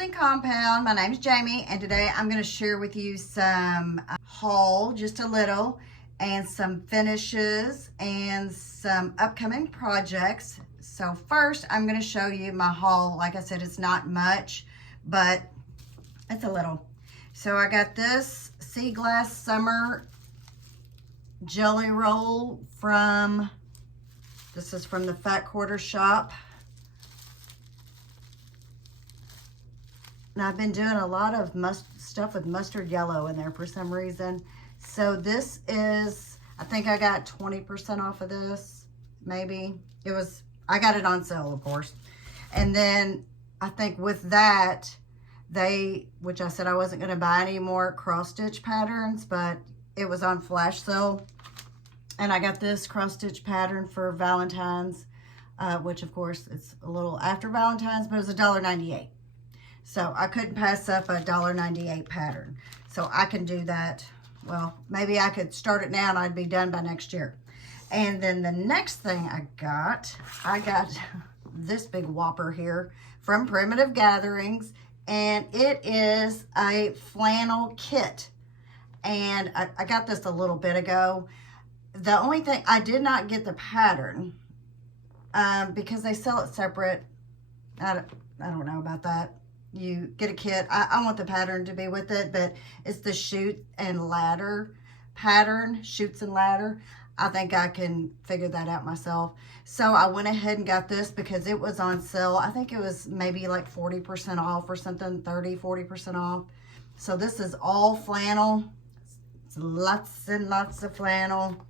Quilting Compound. My name's Jamie, and today I'm going to share with you some haul, just a little, and some finishes and some upcoming projects. So first, I'm going to show you my haul. Like I said, it's not much, but it's a little. So I got this Sea Glass Summer Jelly Roll from, this is from the Fat Quarter Shop. And I've been doing a lot of stuff with mustard yellow in there for some reason. So this is, I think I got 20% off of this, maybe. It was, I got it on sale, of course. And then I think with that, which I said I wasn't going to buy any more cross-stitch patterns, but it was on flash sale. And I got this cross-stitch pattern for Valentine's, which of course it's a little after Valentine's, but it was $1.98. So I couldn't pass up a $1.98 pattern. So I can do that. Well, maybe I could start it now and I'd be done by next year. And then the next thing I got this big whopper here from Primitive Gatherings. And it is a flannel kit. And I got this a little bit ago. The only thing, I did not get the pattern because they sell it separate. I don't know about that. You get a kit. I want the pattern to be with it, but it's the chute and ladder pattern, chutes and ladder. I think I can figure that out myself. So I went ahead and got this because it was on sale. I think it was maybe like 40% off or something, 40% off. So this is all flannel. It's lots and lots of flannel.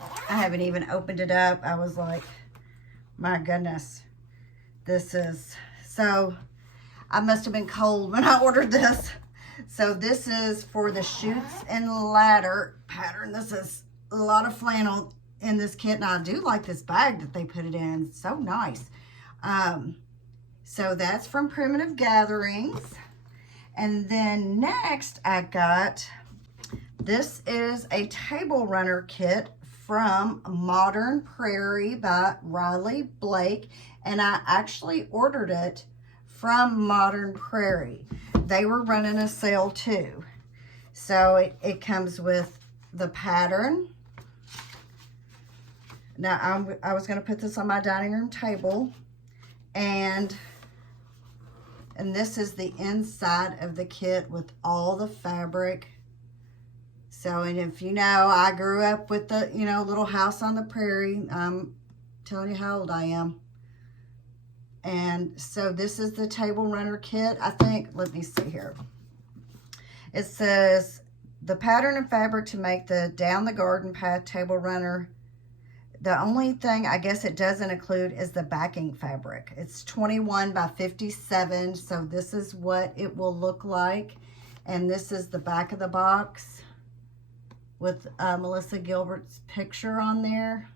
I haven't even opened it up. I was like, my goodness, this is so... I must have been cold when I ordered this. So this is for the chutes and ladder pattern. This is a lot of flannel in this kit. And I do like this bag that they put it in. It's so nice. So that's from Primitive Gatherings. And then next I got, this is a table runner kit from Modern Prairie by Riley Blake. And I actually ordered it from Modern Prairie. They were running a sale too. So it comes with the pattern. Now I was going to put this on my dining room table, and this is the inside of the kit with all the fabric. So, and if you know, I grew up with the, little house on the prairie. I'm telling you how old I am. And so this is the table runner kit. I think, let me see here. It says the pattern and fabric to make the down the garden path table runner. The only thing I guess it doesn't include is the backing fabric. It's 21 by 57. So this is what it will look like. And this is the back of the box with Melissa Gilbert's picture on there.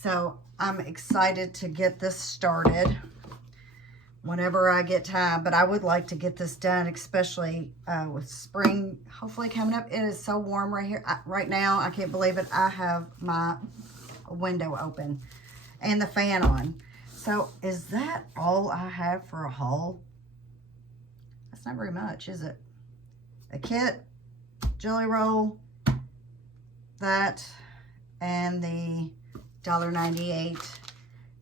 So I'm excited to get this started whenever I get time, but I would like to get this done, especially with spring hopefully coming up. It is so warm right here. Right now, I can't believe it. I have my window open and the fan on. So is that all I have for a haul? That's not very much, is it? A kit, jelly roll, that, and the $1.98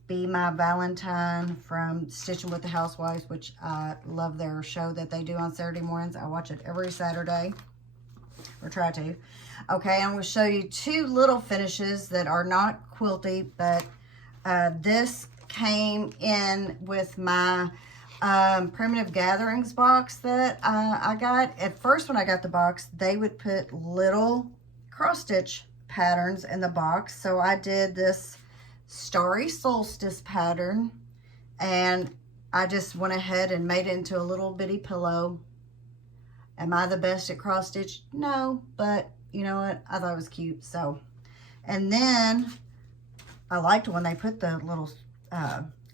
Be My Valentine from Stitching with the Housewives, which I love their show that they do on Saturday mornings. I watch it every Saturday, or try to. Okay, I'm going to show you two little finishes that are not quilty, but this came in with my Primitive Gatherings box that I got. At first when I got the box, they would put little cross-stitch patterns in the box. So I did this Starry Solstice pattern, and I just went ahead and made it into a little bitty pillow. Am I the best at cross stitch? No, but you know what? I thought it was cute. So, and then I liked when they put the little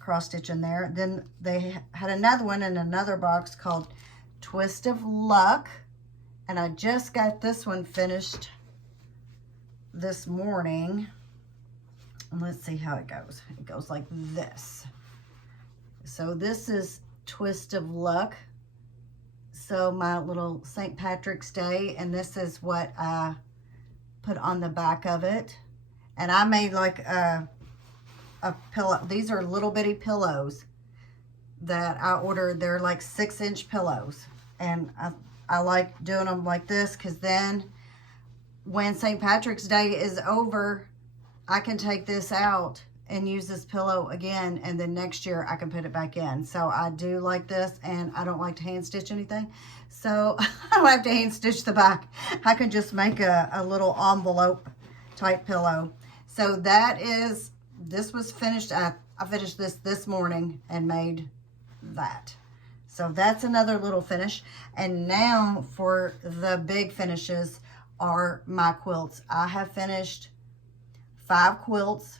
cross stitch in there. Then they had another one in another box called Twist of Luck, and I just got this one finished this morning. And let's see how it goes. It goes like this. So this is twist of luck. So my little St. Patrick's Day, and this is what I put on the back of it. And I made like a pillow. These are little bitty pillows that I ordered. They're like 6-inch pillows. And I like doing them like this because then when St. Patrick's Day is over, I can take this out and use this pillow again, and then next year I can put it back in. So I do like this, and I don't like to hand stitch anything. So I don't have to hand stitch the back. I can just make a little envelope type pillow. So this was finished. I finished this morning and made that. So that's another little finish. And now for the big finishes are my quilts. I have finished 5 quilts.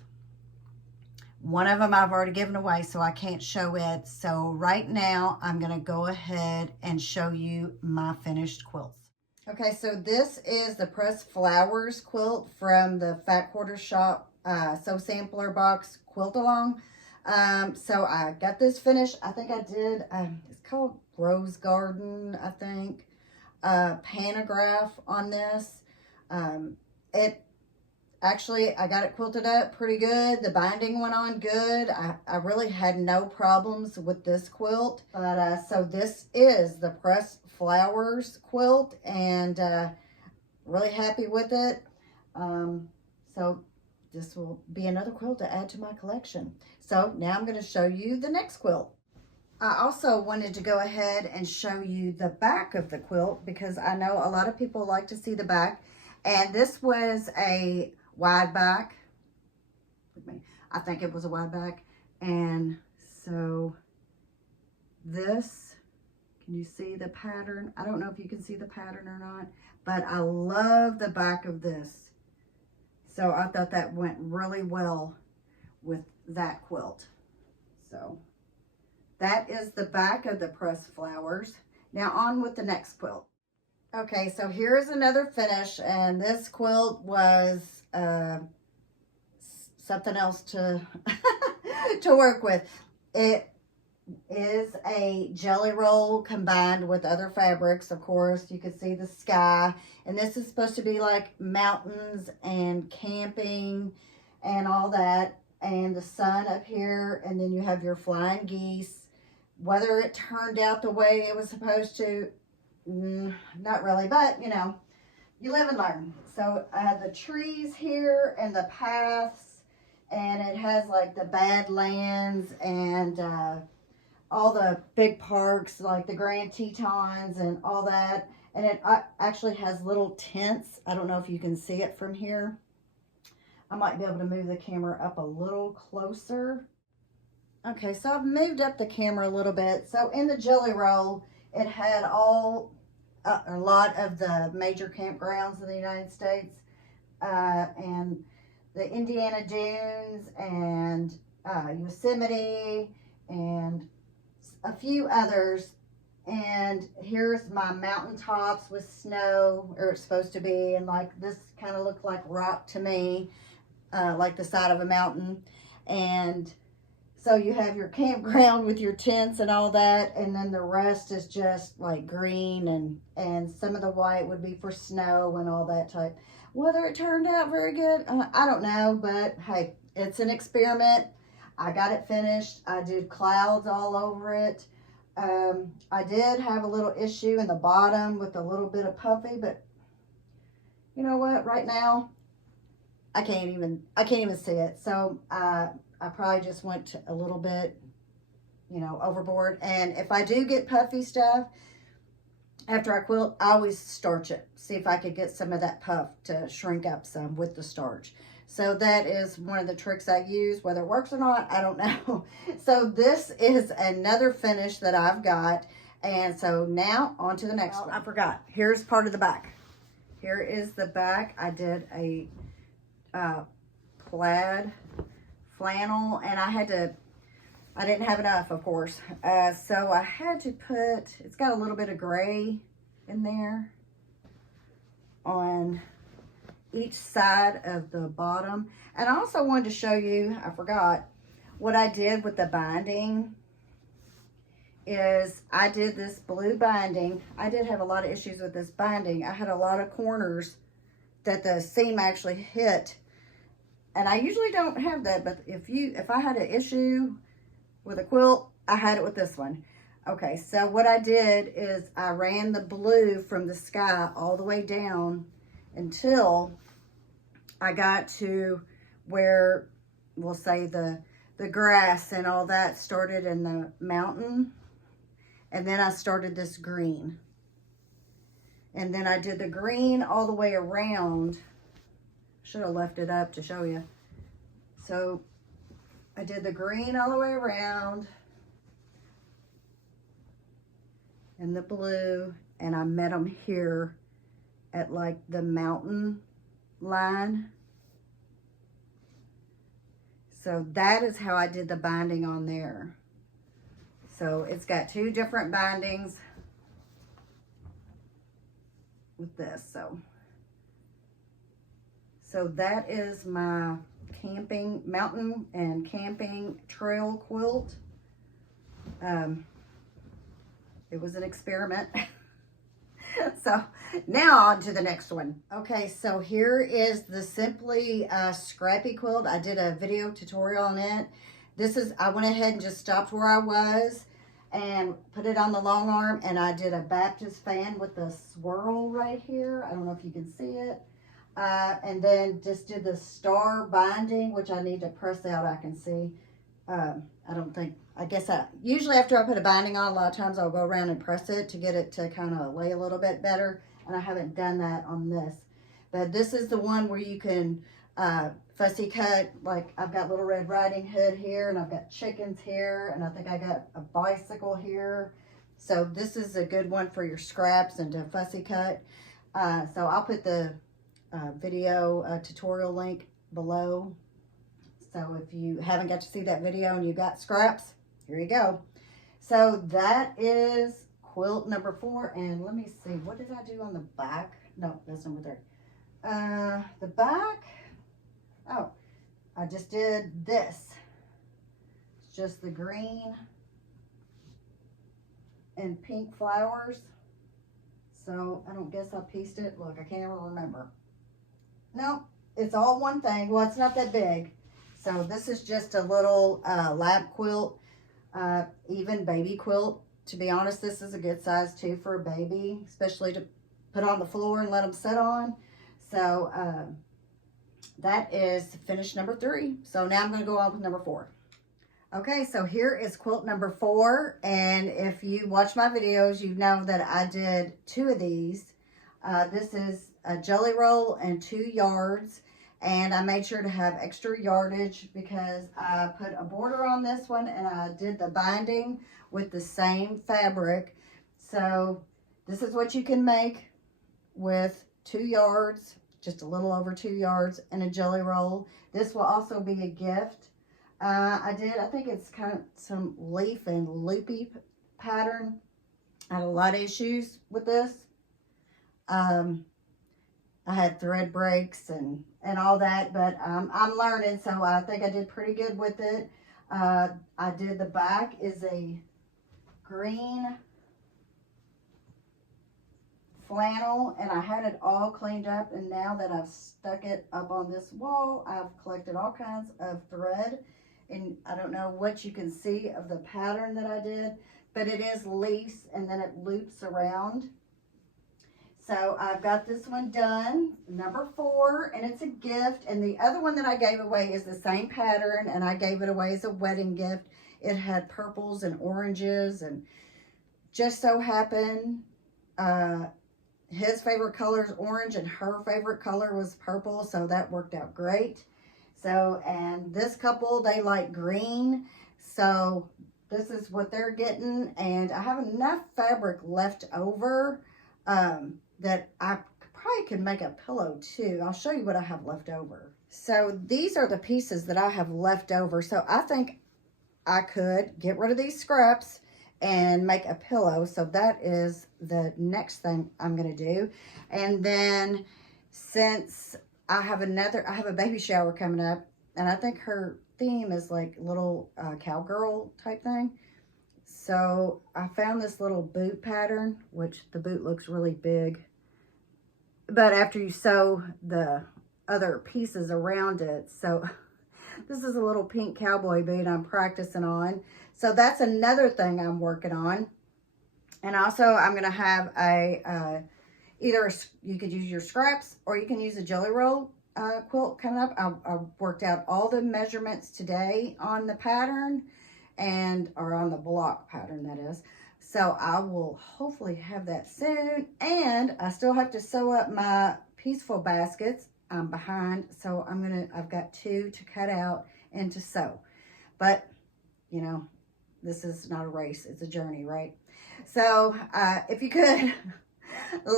One of them I've already given away, so I can't show it. So right now I'm going to go ahead and show you my finished quilts. Okay, so this is the Pressed Flowers quilt from the Fat Quarter Shop Sew Sampler Box Quilt Along. So I got this finished. I think I did, it's called Rose Garden, I think. Pantograph on this. Actually, I got it quilted up pretty good. The binding went on good. I really had no problems with this quilt. But so this is the Pressed Flowers quilt, and really happy with it. So this will be another quilt to add to my collection. So now I'm going to show you the next quilt. I also wanted to go ahead and show you the back of the quilt because I know a lot of people like to see the back. And this was a wide back. I think it was a wide back. And so this, can you see the pattern? I don't know if you can see the pattern or not, but I love the back of this. So I thought that went really well with that quilt. So that is the back of the Pressed Flowers. Now on with the next quilt. Okay, so here's another finish, and this quilt was something else to to work with. It is a jelly roll combined with other fabrics. Of course, you can see the sky, and this is supposed to be like mountains and camping and all that, and the sun up here, and then you have your flying geese. Whether it turned out the way it was supposed to, not really, but you know, you live and learn. So I have the trees here and the paths, and it has like the Badlands and all the big parks like the Grand Tetons and all that. And it actually has little tents. I don't know if you can see it from here. I might be able to move the camera up a little closer. Okay, so I've moved up the camera a little bit. So in the jelly roll, it had a lot of the major campgrounds in the United States, and the Indiana Dunes and Yosemite and a few others. And here's my mountaintops with snow, or it's supposed to be, and like this kind of looked like rock to me, like the side of a mountain. And so you have your campground with your tents and all that, and then the rest is just like green, and some of the white would be for snow and all that type. Whether it turned out very good, I don't know, but hey, it's an experiment. I got it finished. I did clouds all over it. I did have a little issue in the bottom with a little bit of puffy, but you know what? Right now, I can't even see it. So I probably just went a little bit, you know, overboard. And if I do get puffy stuff, after I quilt, I always starch it. See if I could get some of that puff to shrink up some with the starch. So that is one of the tricks I use. Whether it works or not, I don't know. So this is another finish that I've got. And so now on to the next one. I forgot. Here's part of the back. Here is the back. I did a plaid flannel, and I didn't have enough, of course. So I had to put, it's got a little bit of gray in there on each side of the bottom. And I also wanted to show you, I forgot, what I did with the binding is I did this blue binding. I did have a lot of issues with this binding. I had a lot of corners that the seam actually hit. And I usually don't have that, but if I had an issue with a quilt, I had it with this one. Okay, so what I did is I ran the blue from the sky all the way down until I got to where, we'll say the grass and all that started in the mountain. And then I started this green. And then I did the green all the way around. Should have left it up to show you. So I did the green all the way around. And the blue. And I met them here at like the mountain line. So that is how I did the binding on there. So it's got two different bindings with this. So that is my camping, mountain and camping trail quilt. It was an experiment. So now on to the next one. Okay, so here is the Simply Scrappy quilt. I did a video tutorial on it. I went ahead and just stopped where I was and put it on the long arm, and I did a Baptist fan with the swirl right here. I don't know if you can see it. And then just did the star binding, which I need to press out. I can see. Usually after I put a binding on, a lot of times I'll go around and press it to get it to kind of lay a little bit better. And I haven't done that on this. But this is the one where you can fussy cut. Like I've got Little Red Riding Hood here, and I've got chickens here, and I think I got a bicycle here. So this is a good one for your scraps and to fussy cut. So I'll put the video tutorial link below. So if you haven't got to see that video and you got scraps, here you go. So that is quilt number 4. And let me see, what did I do on the back? No, that's number 3. The back, oh, I just did this. It's just the green and pink flowers. So I don't guess I pieced it. Look, I can't even remember. No, it's all one thing. Well, it's not that big. So this is just a little lap quilt, even baby quilt. To be honest, this is a good size too for a baby, especially to put on the floor and let them sit on. So that is finish number 3. So now I'm going to go on with number 4. Okay, so here is quilt number 4. And if you watch my videos, you know that I did 2 of these. This is a jelly roll and 2 yards. And I made sure to have extra yardage because I put a border on this one and I did the binding with the same fabric. So this is what you can make with 2 yards, just a little over 2 yards, and a jelly roll. This will also be a gift. I think it's kind of some leaf and loopy pattern. I had a lot of issues with this. I had thread breaks and all that, but I'm learning, so I think I did pretty good with it. I did the back is a green flannel, and I had it all cleaned up, and now that I've stuck it up on this wall, I've collected all kinds of thread, and I don't know what you can see of the pattern that I did, but it is lace, and then it loops around. So I've got this one done, number 4, and it's a gift. And the other one that I gave away is the same pattern, and I gave it away as a wedding gift. It had purples and oranges, and just so happened his favorite color is orange and her favorite color was purple, so that worked out great. So, and this couple, they like green, so this is what they're getting. And I have enough fabric left over that I probably could make a pillow too. I'll show you what I have left over. So these are the pieces that I have left over. So I think I could get rid of these scraps and make a pillow. So that is the next thing I'm going to do. And then since I have a baby shower coming up, and I think her theme is like little cowgirl type thing. So I found this little boot pattern, which the boot looks really big. But after you sew the other pieces around it, so this is a little pink cowboy boot I'm practicing on. So that's another thing I'm working on. And also I'm going to have a, either you could use your scraps or you can use a jelly roll quilt coming up. I worked out all the measurements today on the pattern or on the block pattern, that is. So I will hopefully have that soon. And I still have to sew up my peaceful baskets. I'm behind, so I've got 2 to cut out and to sew. But, you know, this is not a race, it's a journey, right? So if you could,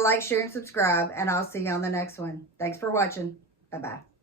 like, share, and subscribe, and I'll see you on the next one. Thanks for watching. Bye-bye.